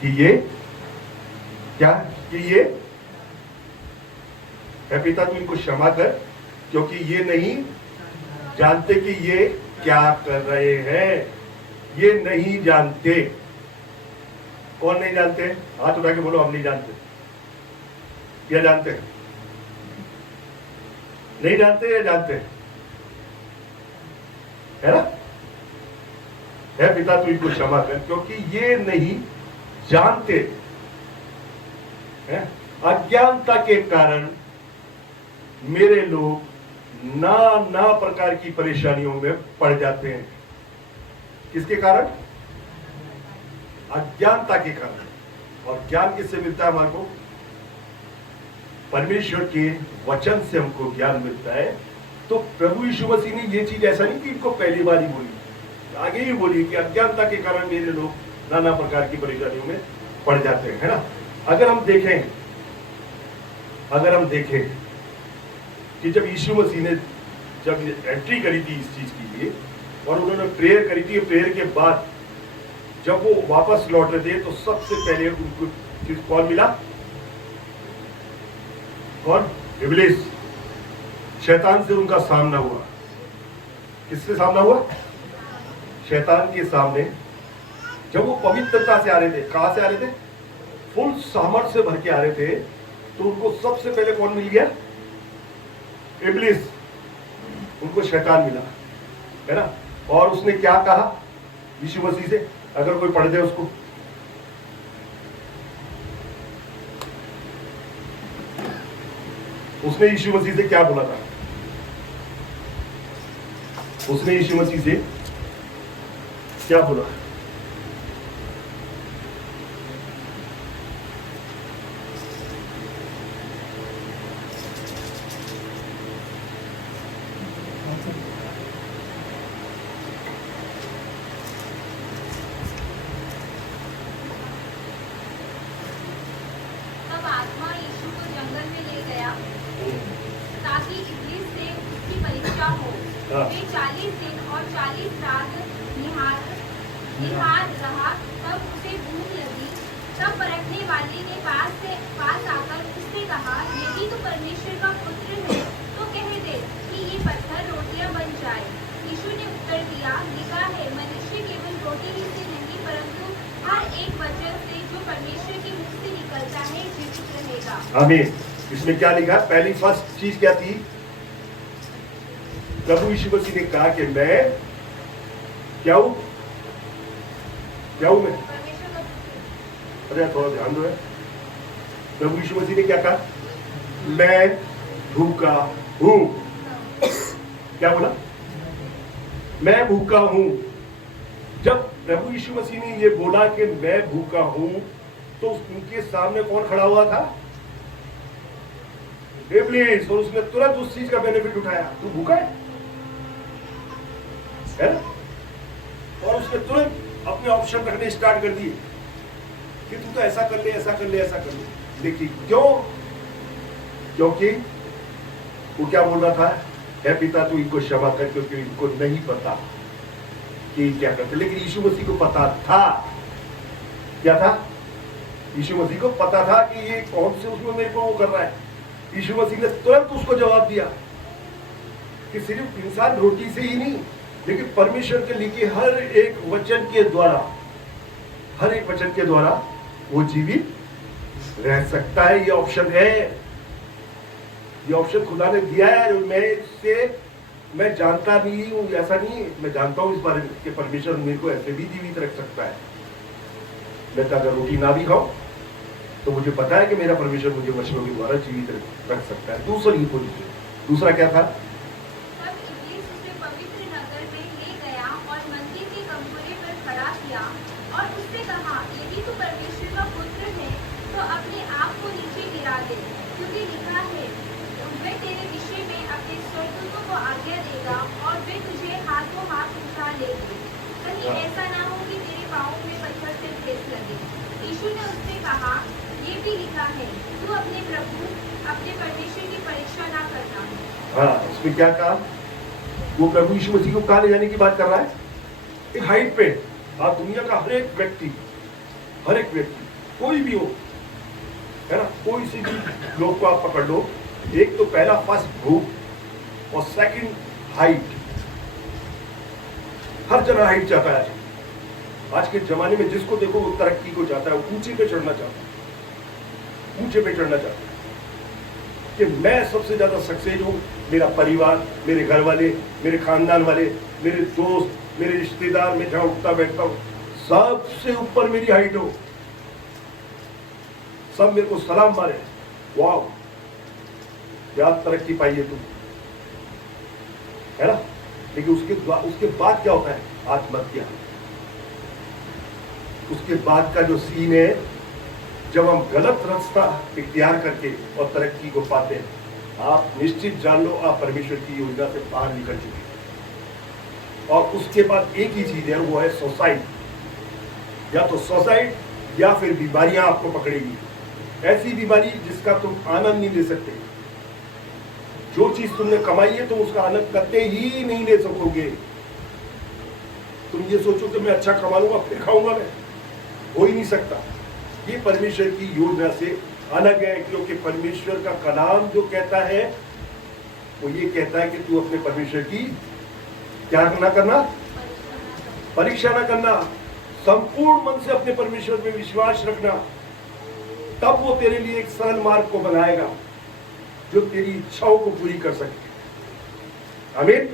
कि ये क्या, कि ये है पिता तू इनको क्षमा कर क्योंकि ये नहीं जानते कि ये क्या कर रहे हैं। ये नहीं जानते। कौन नहीं जानते? हाथ उठा के बोलो हम नहीं जानते। क्या जानते हैं? नहीं जानते या जानते हैं? है ना? है पिता तू इनको क्षमा कर क्योंकि ये नहीं जानते हैं। अज्ञानता के कारण मेरे लोग ना प्रकार की परेशानियों में पड़ जाते हैं। किसके कारण? अज्ञानता के कारण। और ज्ञान किससे मिलता है हमारे को? परमेश्वर के वचन से हमको ज्ञान मिलता है। तो प्रभु यीशु मसीह ने ये चीज ऐसा नहीं कि इनको पहली बार ही बोली, आगे ही बोली कि अज्ञानता के कारण मेरे लोग नाना प्रकार की परेशानियों में पड़ जाते हैं, है ना? अगर हम देखें कि जब यीशु मसीह ने जब एंट्री करी थी इस चीज के लिए और उन्होंने प्रेयर करी थी, प्रेयर के बाद जब वो वापस लौट रहे थे तो सबसे पहले उनको कौन मिला? कौन? इब्लीस। शैतान से उनका सामना हुआ। किससे सामना हुआ? शैतान के सामने। जब वो पवित्रता से आ रहे थे, कहां से आ रहे थे? फुल सामर्थ से भर के आ रहे थे, तो उनको सबसे पहले कौन मिल गया? इब्लीस। उनको शैतान मिला, है ना? और उसने क्या कहा यीशु मसीह से? अगर कोई पढ़ दे उसको। उसने यीशु मसीह से क्या बोला था? उसने यीशु मसीह से क्या बोला? तब आत्मा यीशु को जंगल में ले गया ताकि इब्लीस से उसकी परीक्षा हो। वे 40 दिन और 40 रात निहार रहा। तब उसे भूख लगी। तब परखने वाले ने पास आकर उससे कहा, यदि तू परमेश्वर का पुत्र है तो कह दे कि ये पत्थर रोटियां बन जाए। यीशु ने उत्तर दिया, लिखा है, मनुष्य केवल रोटी ही से नहीं परंतु हर एक वचन से जो परमेश्वर के मुख से निकलता है जीवित रहेगा। आमीन। इसमें क्या लिखा? पहली फर्स्ट चीज क्या थी? प्रभु यीशु मसीह ने कहा कि मैं क्या हूं? क्या हूं मैं? परमेश्वर का पुत्र। अरे थोड़ा ध्यान दो। प्रभु यीशु मसीह ने क्या कहा? मैं भूखा हूं। क्या बोला? मैं भूखा हूं। जब प्रभु यीशु मसीह ने ये बोला कि मैं भूखा हूं, तो उनके सामने कौन खड़ा हुआ था? इब्लीस। और उसने तुरंत उस चीज का बेनिफिट उठाया। तू भूखा है ना? और उसने तुरंत अपने ऑप्शन रखने स्टार्ट कर दिए कि तू तो ऐसा कर ले, ऐसा कर ले, ऐसा कर ले। देखिए क्यों? क्योंकि वो क्या बोल रहा था? हे पिता तू इनको क्षमा कर क्योंकि इनको नहीं पता कि क्या करते। लेकिन यीशु मसीह को पता था। क्या था? यीशु मसीह को पता था कि ये कौन से उसमें मेरे को वो कर रहा है। यीशु मसीह ने तुरंत उसको जवाब दिया कि सिर्फ इंसान रोटी से ही नहीं, लेकिन परमेश्वर के लिखे हर एक वचन के द्वारा वो जीवित रह सकता है। ये ऑप्शन है, ये ऑप्शन खुदा ने दिया है। मैं जानता नहीं हूं, ऐसा नहीं है, मैं जानता हूं इस बारे में कि परमेश्वर मेरे को ऐसे भी जीवित रख सकता है। मैं अगर रोटी ना भी खाऊं तो मुझे पता है कि मेरा परमेश्वर मुझे वचनों के द्वारा जीवित रख सकता है। दूसरी पोजीशन, दूसरा क्या था? तब इब्लीस उसे पवित्र नगर में ले गया और मंदिर के कमरे पर खड़ा किया और उससे कहा, यदि तू परमेश्वर का पुत्र है तो अपने आप को नीचे गिरा दे, क्योंकि लिखा है, वह तेरे विषय में अपने स्वर्गदूतों को आज्ञा देगा और वे तुझे हाथों हाथ उठा लेंगे, कहीं ऐसा ना हो कि तेरे पाँव में पत्थर से ठेस लगे। यीशु ने उससे कहा, ये भी लिखा है, तू अपने परमेश्वर की परीक्षा ना करना। हाँ, उसमें क्या कहा? वो प्रभु यीशु मसीह को कहाँ ले जाने की बात कर रहा है? एक हाइट पे। आज दुनिया का हर एक व्यक्ति हर एक व्यक्ति, कोई भी हो, है ना, कोई सी भी लोग को आप पकड़ लो, एक तो पहला फर्स्ट भूख और सेकंड हाइट। हर जना हाइट चाहता है आज के जमाने में, जिसको देखो वो तरक्की को चाहता है, वो ऊंचे पे चढ़ना चाहता है, ऊंचे पे चढ़ना चाहता है कि मैं सबसे ज्यादा सक्सेस हूं, मेरा परिवार, मेरे घर वाले, मेरे खानदान वाले, मेरे दोस्त, मेरे रिश्तेदार, मैं जहां उठता बैठता हूं सबसे ऊपर मेरी हाइट हो, सब मेरे को सलाम मारे, वाह क्या तरक्की पाई है तुम, है ना। लेकिन उसके बाद क्या होता है? आत्महत्या। उसके बाद का जो सीन है, जब हम गलत रास्ता इख्तियार करके और तरक्की को पाते हैं, आप निश्चित जान लो आप परमेश्वर की योजना से बाहर निकल चुके हैं। और उसके बाद एक ही चीज है, वो है सुसाइड। या तो सुसाइड या फिर बीमारियां आपको पकड़ेगी, ऐसी बीमारी जिसका तुम आनंद नहीं ले सकते। जो चीज तुमने कमाई है तुम उसका आनंद कतई ही नहीं ले सकोगे। तुम ये सोचो कि मैं अच्छा कमा लूंगा फिर खाऊंगा, मैं हो ही नहीं सकता। ये परमेश्वर की योजना से अलग है, क्योंकि परमेश्वर का कलाम जो कहता है वो ये कहता है कि तू अपने परमेश्वर की क्या ना करना, परीक्षा ना करना, संपूर्ण मन से अपने परमेश्वर में विश्वास रखना, तब वो तेरे लिए एक सरल मार्ग को बनाएगा जो तेरी इच्छाओं को पूरी कर सके। आमीन।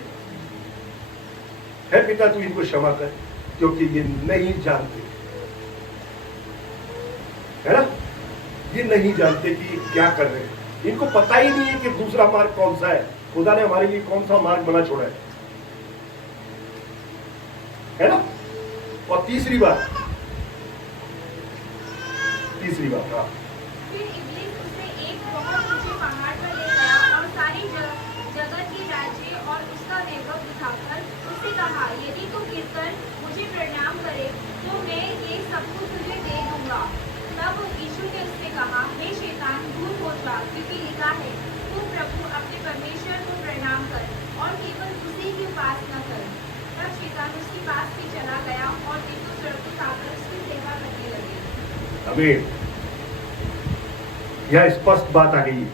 है पिता तू इनको क्षमा कर, क्योंकि ये नहीं जानते, है ना, ये नहीं जानते कि क्या कर रहे हैं। इनको पता ही नहीं है कि दूसरा मार्ग कौन सा है, खुदा ने हमारे लिए कौन सा मार्ग बना छोड़ा है ना। और तीसरी बात हाँ, फिर इब्लीस उसे एक बहुत ऊंचे पहाड़ पर ले गया और सारी जगत के राज्य और उसका वैभव दिखाकर उससे कहा, यदि तू गिरकर मुझे प्रणाम करे तो मैं ये सब कुछ तुझे दे दूंगा। तब यीशु ने उससे कहा, हे शैतान दूर हो जा, क्योंकि लिखा है, तू प्रभु अपने परमेश्वर को प्रणाम कर और केवल उसी की उपासना कर। तब शैतान उसके पास से चला गया और यीशु सड़क खाकर उसकी सेवा करने लगे। आमीन। यह स्पष्ट बात आ गई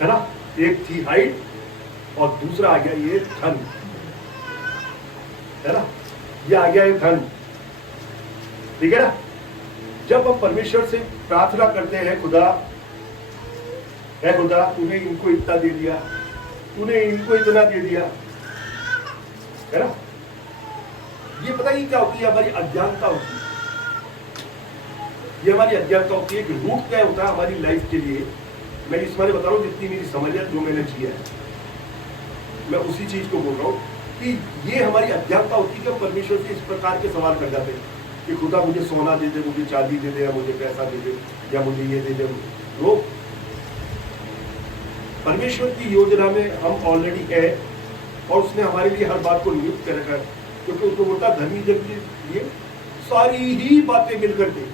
है ना। एक थी हाइट और दूसरा आ गया ये धन, है ना, ये आ गया ये धन, ठीक है ना। जब हम परमेश्वर से प्रार्थना करते हैं, खुदा है, खुदा तूने इनको इतना दे दिया, तूने इनको इतना दे दिया, है ना, ये पता ही क्या होती है? हमारी अज्ञानता होती है। ये हमारी अज्ञानता होती है कि रूट क्या होता है हमारी लाइफ के लिए। मैं इस बारे बता रहा हूँ, जितनी मेरी समझ है, जो मैंने किया है, मैं उसी चीज को बोल रहा हूँ कि ये हमारी अज्ञानता होती है कि हम परमेश्वर से इस प्रकार के सवाल कर जाते हैं कि खुदा मुझे सोना दे दे, मुझे चांदी दे दे, या मुझे पैसा दे दे, या मुझे ये दे दे। वो परमेश्वर की योजना में हम ऑलरेडी है और उसने हमारे लिए हर बात को नियुक्त कर रखा है, क्योंकि उसको बोलता धर्मी जन के लिए सारी ही बातें मिलकर के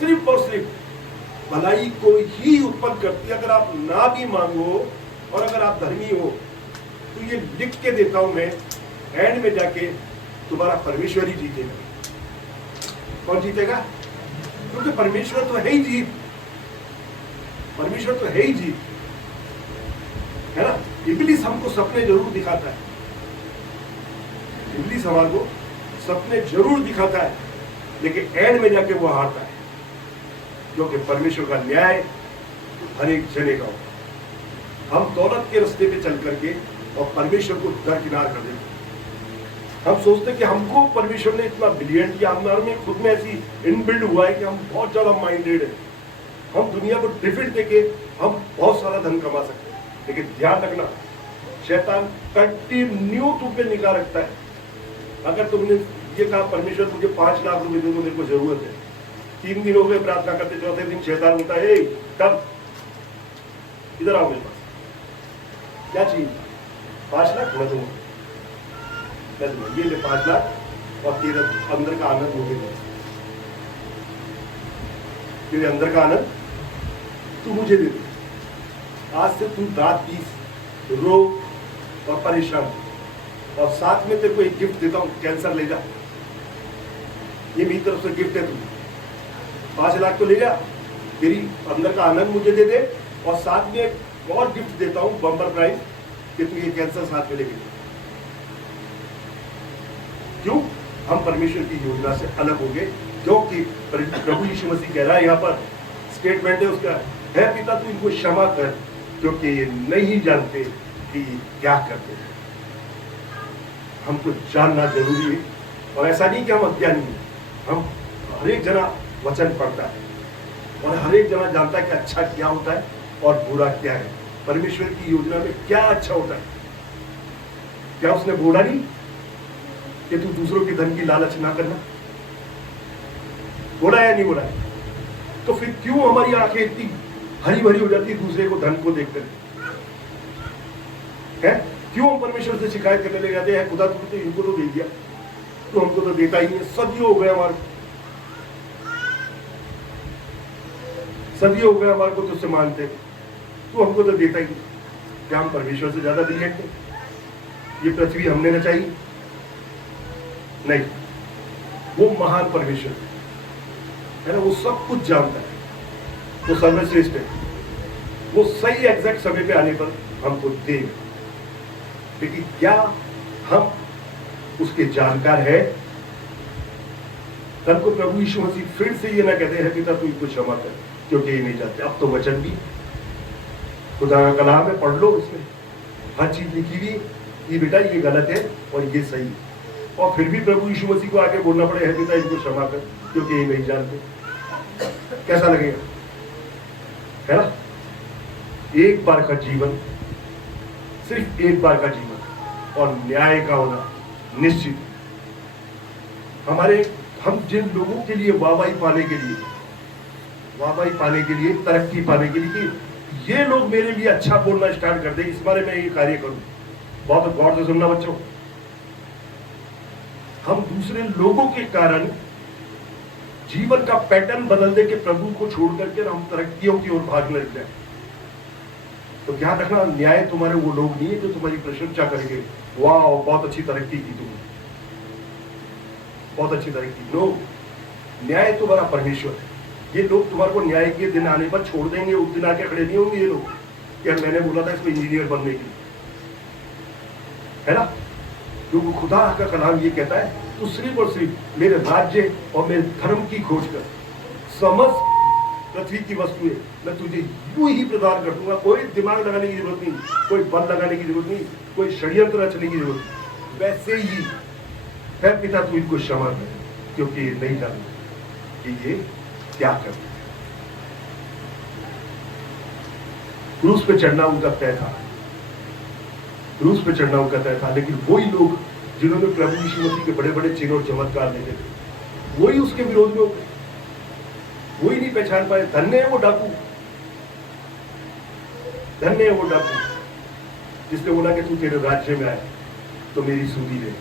सिर्फ और सिर्फ भलाई को ही उत्पन्न करती है। अगर आप ना भी मांगो और अगर आप धर्मी हो तो ये लिख के देता हूं मैं, एंड में जाके तुम्हारा परमेश्वर ही जीतेगा। कौन जीतेगा? क्योंकि परमेश्वर तो है ही जीत, परमेश्वर तो है ही जीत, है ना। इब्लीस हमको सपने जरूर दिखाता है, इब्लीस हमारे को सपने जरूर दिखाता है, लेकिन एंड में जाके वो हारता है, क्योंकि परमेश्वर का न्याय हर एक जने का होगा। हम दौलत के रास्ते पे चल करके और परमेश्वर को दरकिनार कर देते। हम सोचते कि हमको परमेश्वर ने इतना ब्रिलियंट किया, हमारे में खुद में ऐसी इनबिल्ड हुआ है कि हम बहुत ज्यादा माइंडेड है, हम दुनिया को डिफिट देके हम बहुत सारा धन कमा सकते हैं। लेकिन ध्यान रखना, शैतान कंटिन्यू तुम पे निगाह रखता है। अगर तुमने ये कहा परमेश्वर मुझे 5 लाख रुपए दे दो, मेरे को जरूरत है, 3 दिन हो गए प्रार्थना करते, चौथे दिन शैतान होता है, तब इधर आओ मेरे पास, क्या चाहिए? 5 लाख मैं दूंगा, ये ले 5 लाख और तेरे अंदर का आनंद मुझे दे, तेरे अंदर का आनंद तू मुझे दे दे। आज से तू दांत पीस, रो और परेशान, और साथ में तेरे को एक गिफ्ट देता हूं, कैंसर ले जा, ये मेरी तरफ से गिफ्ट है तुम्हें, 5 लाख तो ले जा, तेरी अंदर का आनंद मुझे दे दे, और साथ में एक और गिफ्ट देता हूं बम्पर प्राइज कि तू ये कैंसर साथ में लेके जा। क्यों? हम परमेश्वर की योजना से अलग हो गए, क्योंकि प्रभु यीशु मसीह कह रहा है, यहाँ पर स्टेटमेंट है उसका, है पिता तू इनको क्षमा कर क्योंकि ये नहीं जानते कि ये क्या करते हैं। हमको जानना जरूरी है, और ऐसा नहीं कि हम अज्ञानी हैं, हम हर एक जना वचन पढ़ता है और हर एक जना जानता है कि अच्छा क्या होता है और बुरा क्या है, परमेश्वर की योजना में क्या अच्छा होता है। क्या उसने बोला नहीं कि तू दूसरों के धन की लालच ना करना? बोला या नहीं बोला है? तो फिर क्यों हमारी आंखें इतनी हरी भरी हो जाती है दूसरे को धन को देखकर? है क्यों हम परमेश्वर से शिकायत करने लग जाते हैं, खुदा तू तो इनको तो दे दिया, तो हमको तो देता ही नहीं, सदियों हो गए हमारे, सदियों हो गए हमारे को तुझसे मांगते, तू हमको तो देता ही नहीं। क्या हम परमेश्वर से ज्यादा ब्रिलियंट हैं? ये पृथ्वी हमने नचाई नहीं, वो महान परमेश्वर है ना, वो सब कुछ जानता है, वो सर्वश्रेष्ठ है, वो सही एग्जैक्ट समय पे आने पर हमको देगा। लेकिन क्या हम उसके जानकार है? कल को प्रभु यीशु मसीह फिर से ये ना कहते हैं पिता तू इनको क्षमा कर क्योंकि ये नहीं जानते। अब तो वचन भी खुदा का कलाम है, पढ़ लो, इसमें हर चीज लिखी हुई कि बेटा ये गलत है और ये सही है, और फिर भी प्रभु यीशु मसीह को आगे बोलना पड़े है पिता इनको क्षमा कर क्योंकि ये नहीं जानते। कैसा लगेगा? है ना? एक बार का जीवन, सिर्फ एक बार का जीवन, और न्याय का होना निश्चित। हम जिन लोगों के लिए वाहवाही पाने के लिए, तरक्की पाने के लिए कि ये लोग मेरे लिए अच्छा बोलना स्टार्ट कर दे, इस बारे में ये कार्य करूं, बहुत गौर से सुनना बच्चों। हम दूसरे लोगों के कारण जीवन का पैटर्न बदल दे के प्रभु को छोड़ करके हम तरक्कियों की ओर भागने लग जाए, तो ध्यान रखना न्याय तुम्हारे वो लोग नहीं है जो तुम्हारी प्रशंसा करेंगे, वाह बहुत अच्छी तरक्की की तुमने, बहुत अच्छी तरक्की। नो, न्याय तुम्हारा परमेश्वर है। ये लोग तुम्हारे को न्याय के दिन आने पर छोड़ देंगे, उस दिन आके खड़े नहीं होंगे ये लोग यार मैंने बोला था इसको इंजीनियर बनने के लिए, है ना? क्योंकि खुदा का कलाम ये कहता है तू सिर्फ और सिर्फ मेरे राज्य और मेरे धर्म की खोज कर, समस्त पृथ्वी की वस्तुएं मैं तुझे यूं ही प्रदान कर दूंगा। कोई दिमाग लगाने की जरूरत नहीं, कोई बल लगाने की जरूरत नहीं, कोई षड्यंत्र रचने की जरूरत नहीं। वैसे ही है पिता तू इनको क्षमा कर क्योंकि ये नहीं जानते कि ये क्या करते। क्रूस पे चढ़ना उनका तय था, क्रूस पे चढ़ना उनका तय था, लेकिन वही लोग जिन्होंने प्रभु यीशु मसीह के बड़े बड़े चिन्ह और चमत्कार देखे थे वही उसके विरोध में हो गए, वही नहीं पहचान पाए। धन्य है वो डाकू, धन्य है वो डाकू जिसने बोला कि तू तेरे राज्य में आए तो मेरी सूदी दे,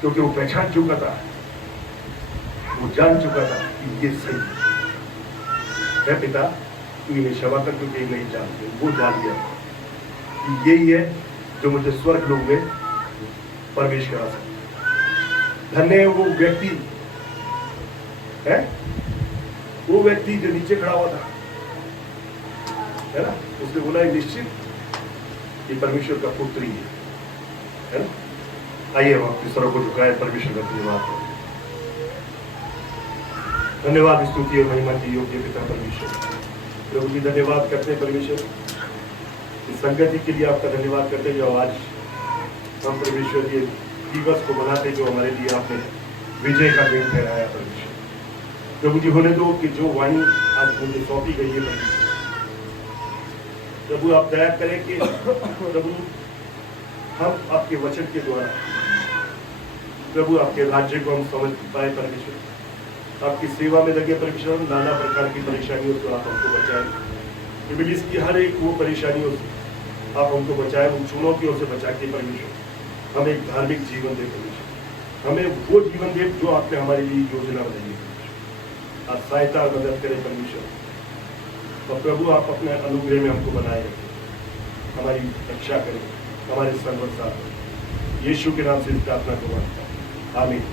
क्योंकि वो पहचान चुका था, वो जान चुका था कि ये सही है। पिता तू इन्हें क्षमा कर क्योंकि नहीं जानते। वो जान गया कि यही है जो मुझे स्वर्ग लोक में प्रवेश करा सकता। धन्य है वो व्यक्ति है, वो व्यक्ति जो नीचे खड़ा हुआ था, है ना? उसने बोला है निश्चित ये परमेश्वर का पुत्र ही है ना? आइए हम अपने सरों को झुकाए, परमेश्वर का धन्यवाद करें। धन्यवाद स्तुति और महिमा की योग्य पिता परमेश्वर। प्रभु जी धन्यवाद करते हैं परमेश्वर, इस संगति के लिए आपका धन्यवाद करते हैं जो आज हम परमेश्वर ये दिवस को मनाते जो हमारे लिए आपने विजय का दिन ठहराया परमेश्वर। प्रभु जी होने दो कि जो वाणी आज मुझे सौंपी गई है परमेश्वर, प्रभु आप दया करें कि प्रभु हम आपके वचन के द्वारा प्रभु आपके राज्य को हम समझ पाए परमेश्वर, आपकी सेवा में लगे परमेश्वर, नाना प्रकार की परेशानियों से आप हमको बचाएं। इब्लीस की हर एक वो परेशानियों से आप हमको बचाएं, उन चुनौतियों से बचा के परमेश्वर हमें एक धार्मिक जीवन दे परमेश्वर, हमें वो जीवन दे जो आपने हमारे लिए योजना बनाई है परमेश्वर। आप सहायता और मदद करें परमेश्वर, और प्रभु आप अपने अनुग्रह में हमको बनाए रखें, हमारी रक्षा करें, हमारे सर्वसाथ यीशु के नाम से प्रार्थना करवाता हूं, आमीन।